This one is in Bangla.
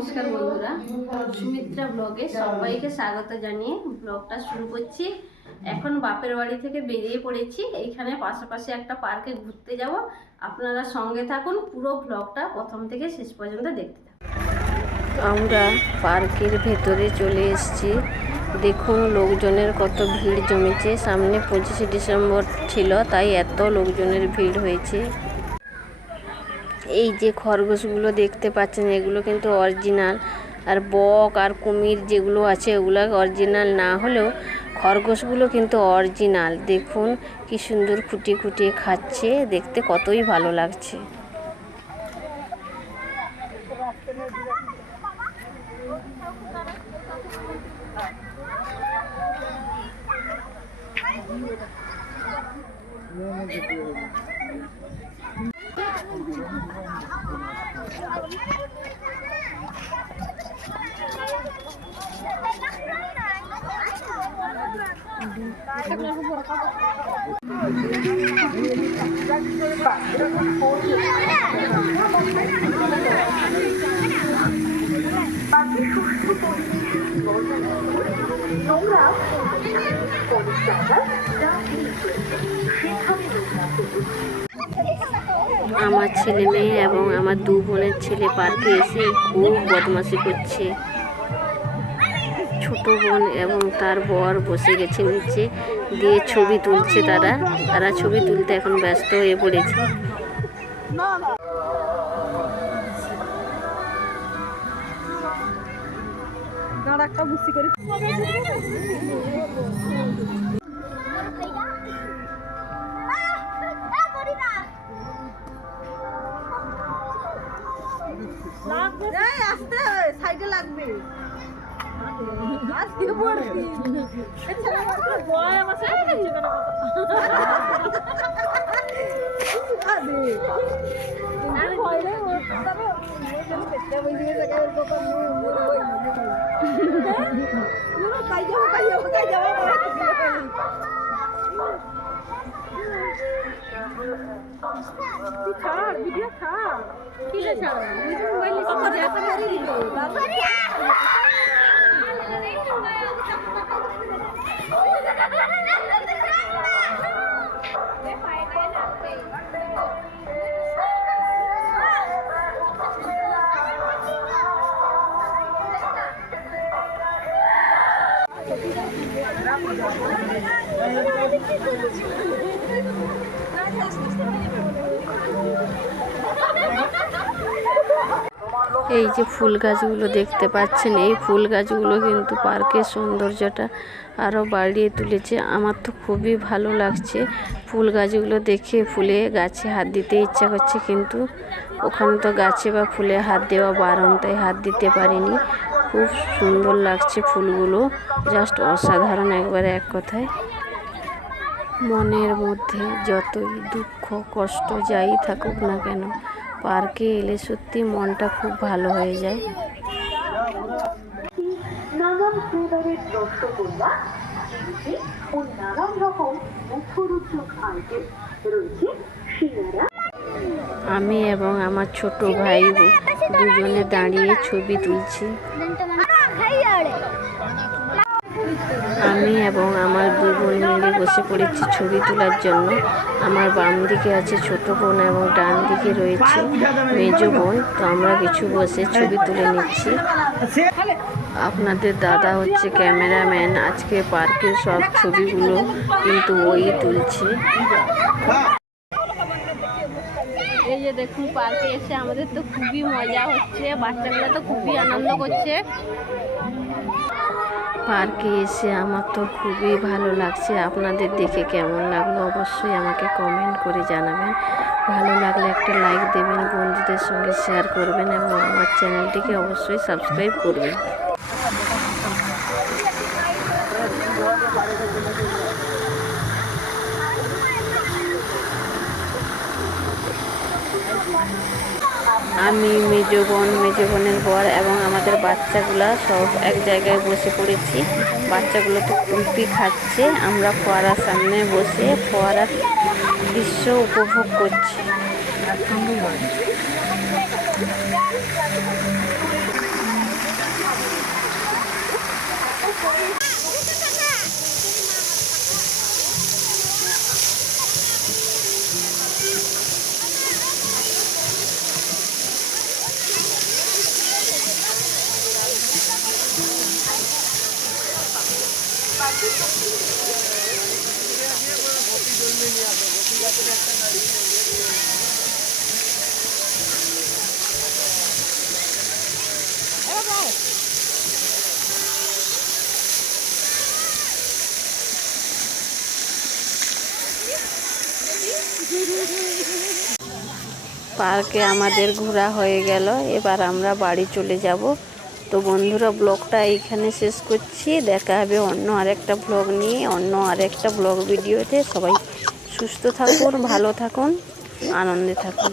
নমস্কার বন্ধুরা, সুমিত্রা ব্লগে সবাইকে স্বাগত জানিয়ে ব্লগটা শুরু করছি। এখন বাপের বাড়ি থেকে বেরিয়ে পড়েছি। এইখানে পাশাপাশি একটা পার্কে ঘুরতে যাব। আপনারা সঙ্গে থাকুন, পুরো ব্লগটা প্রথম থেকে শেষ পর্যন্ত দেখতে থাকুন। আমরা পার্কের ভেতরে চলে এসেছি। দেখুন লোকজনের কত ভিড় জমেছে। সামনে 25শে ডিসেম্বর ছিল, তাই এত লোকজনের ভিড় হয়েছে। এই যে খরগোশগুলো দেখতে পাচ্ছেন, এগুলো কিন্তু অরিজিনাল। আর বক আর কুমির যেগুলো আছে ওগুলো অরিজিনাল না হলেও খরগোশগুলো কিন্তু অরিজিনাল। দেখুন কি সুন্দর খুঁটিয়ে খুঁটিয়ে খাচ্ছে, দেখতে কতই ভালো লাগছে। আমার ছেলে মেয়ে এবং আমার 2 বোনের ছেলে পার্কে এসে খুব বদমাশি করছে। ছোট বোন এবং তার বর বসে গেছে নিচে, দিয়ে ছবি তুলছে। তারা ছবি তুলতে এখন ব্যস্ত হয়ে পড়েছে। সাইডে লাগবে। ভিডিও ছাড় কি ছাড় মোবাইল এই যে ফুল গাছগুলো দেখতে পাচ্ছেন, এই ফুল গাছগুলো কিন্তু পার্কের সৌন্দর্যটা আরও বাড়িয়ে তুলেছে। আমার তো খুবই ভালো লাগছে ফুল গাছগুলো দেখে। ফুলে গাছে হাত দিতে ইচ্ছা করছে, কিন্তু ওখানে তো গাছে বা ফুলে হাত দেওয়া বারণ, তাই হাত দিতে পারিনি। খুব সুন্দর লাগছে ফুলগুলো, জাস্ট অসাধারণ একবারে এক কথায়। মনের মধ্যে যতই দুঃখ কষ্ট যাই থাকুক না কেন, পার্কে এলে সত্যি মনটা খুব ভালো হয়ে যায়। নানান ফ্লেভারের রসগোল্লা ও নানান রকম মুখরোচক আইটেম রয়েছে। সিঙ্গারা। আমি এবং আমার ছোট ভাই দুজনে দাঁড়িয়ে ছবি তুলছি। আমি এবং আমার 2 বোন মিলে বসে পড়েছি ছবি তোলার জন্য। আমার বাম দিকে আছে ছোট বোন এবং ডান দিকে রয়েছে মেজ বোন। তো আমরা কিছু বসে ছবি তুলে নিচ্ছি। আপনাদের দাদা হচ্ছে ক্যামেরাম্যান। আজকে পার্কের সব ছবিগুলো কিন্তু ওই তুলছে। এই যে দেখুন, পার্কে এসে আমাদের তো খুবই মজা হচ্ছে, বাচ্চাগুলো তো খুবই আনন্দ করছে। পার্কে এসে আমার তো খুবই ভালো লাগছে। আপনাদের দেখে কেমন লাগলো অবশ্যই আমাকে কমেন্ট করে জানাবেন। ভালো লাগলে একটা লাইক দেবেন, বন্ধুদের সঙ্গে শেয়ার করবেন এবং আমার চ্যানেলটিকে অবশ্যই সাবস্ক্রাইব করবেন। আমি মেজ বোনের বর এবং আমাদের বাচ্চাগুলা সব এক জায়গায় বসে পড়েছি। বাচ্চাগুলো তো কুলফি খাচ্ছে, আমরা ফোয়ারার সামনে বসে ফোয়ারার দৃশ্য উপভোগ করছি। পার্কে আমাদের ঘোরা হয়ে গেল, এবার আমরা বাড়ি চলে যাব। তো বন্ধুরা, ব্লগটা এইখানে শেষ করছি। দেখা হবে অন্য আরেকটা ব্লগ নিয়ে, অন্য আরেকটা ব্লগ ভিডিওতে। সবাই সুস্থ থাকুন, ভালো থাকুন, আনন্দে থাকুন।